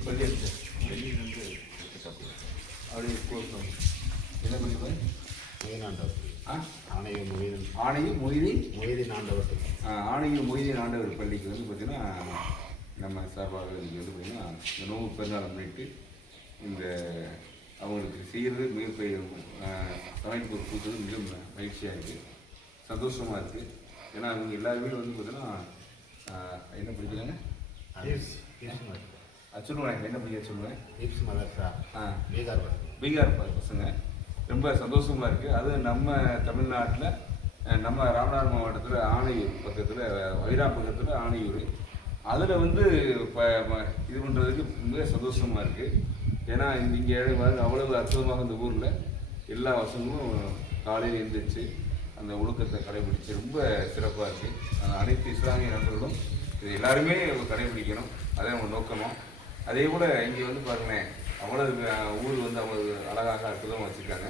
அப்படி என்ன பண்ணிப்பேன் ஆணையம் மொய்தீன் ஆண்டவர் பள்ளிக்கு வந்து பார்த்திங்கன்னா நம்ம சார்பாக இன்றைக்கி வந்து பார்த்திங்கன்னா இந்த நோவு பெருநாள் முன்னிட்டு இந்த அவங்களுக்கு செய்கிறது மிகப்பெரிய சமைப்பு கொடுத்தது மிக மகிழ்ச்சியாக இருக்குது, சந்தோஷமாக இருக்குது. ஏன்னா அவங்க எல்லாருமே வந்து பார்த்திங்கன்னா என்ன படிக்கிறாங்க சொல்லுவேன் என்ன படிக்க சொல்லுவேன் பீகார் பசங்க ரொம்ப சந்தோஷமாக இருக்குது. அது நம்ம தமிழ்நாட்டில் நம்ம ராமநாதபுரம் மாவட்டத்தில் ஆணையூர் பக்கத்தில் வைரா பக்கத்தில் ஆணையூர் அதில் வந்து இப்போ இது பண்ணுறதுக்கு மிக சந்தோஷமாக இருக்குது. ஏன்னா இங்கே அவ்வளவு அற்புதமாக இந்த ஊரில் எல்லா வசங்களும் காலையில் எழுந்திரிச்சு அந்த ஒழுக்கத்தை கடைபிடிச்சு ரொம்ப சிறப்பாக இருக்குது. அனைத்து இஸ்லாமிய நண்பர்களும் இது எல்லாருமே கடைபிடிக்கணும், அதே அவங்க நோக்கமாக. அதே போல் இங்கே வந்து பாருங்களேன், அவ்வளவு ஊர் வந்து அவ்வளவு அழகாக அற்புதமாக வச்சுருக்காங்க.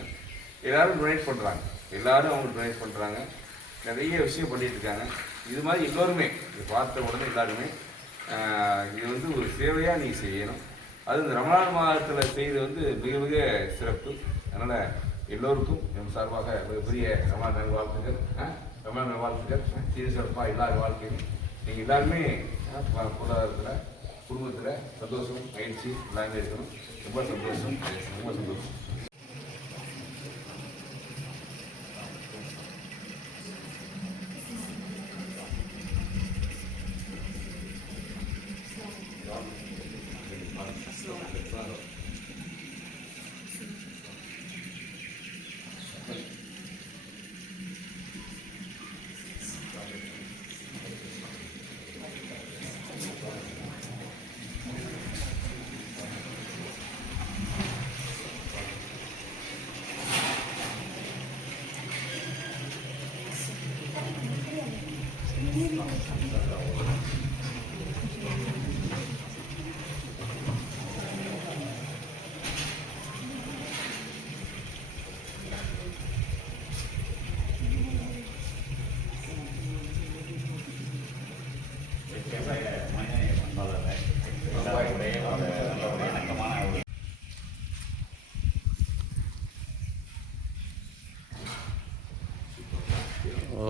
எல்லோரும் டொனேட் பண்ணுறாங்க, எல்லோரும் அவங்க டொனேட் பண்ணுறாங்க, நிறைய விஷயம் பண்ணிகிட்டு இருக்காங்க. இது மாதிரி எல்லோருமே இது பார்த்த உடனே எல்லாருமே இது வந்து ஒரு சேவையாக நீங்கள் செய்யணும். அது இந்த ரமலான் மாதத்தில் செய்கிறது வந்து மிக மிக சிறப்பு. அதனால் எல்லோருக்கும் என் சார்பாக மிகப்பெரிய ரமலான் வாழ்த்துக்கள், ரமலான் வாழ்த்துக்கள், சீர சிறப்பாக எல்லாரும் வாழ்க்கையும் நீங்கள் எல்லாருமே பொருளாதாரத்தில் குடும்பத்தில் சந்தோஷம் மகிழ்ச்சி எல்லாமே இருக்கணும். ரொம்ப சந்தோஷம், ரொம்ப சந்தோஷம்.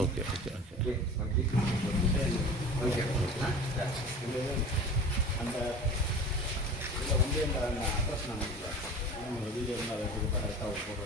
ஓகே ஓகே ஓகே ஓகே அந்த இதில் வந்து இந்த அட்ரஸ் நம்ம வீடியோ வந்து அதை கரெக்டாக போட்டு